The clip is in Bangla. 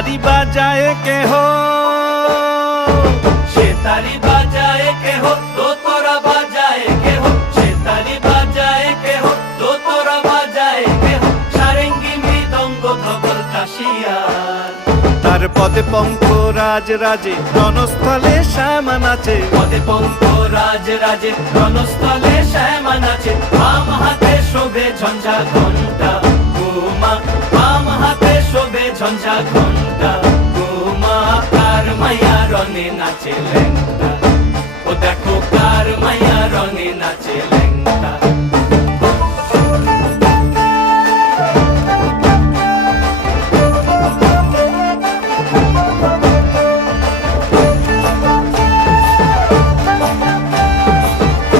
তারি বাজায় কেহ, সে তারি বাজায় কেহ, দোতরা বাজায় কেহ, সে তারি বাজায় কেহ, দোতরা বাজায় কেহ, সারেঙ্গি মৃদঙ্গ ধবল কাশিয়ার। তার পদে পঙ্খ রাজ রাজে, রণস্থলে শ্যামা নাচে। পদে পঙ্খ রাজ রাজে, রণস্থলে শ্যামা নাচে। বাম হাতে শোভে ঝঞ্ঝা ঘণ্টা ঘুমা, বাম হাতে শোভে ঝঞ্ঝা ঘণ্টা ঘুমা। কার মাইয়া রনে নাচে ল্যাংটা, ও দেখো কার মাইয়া রনে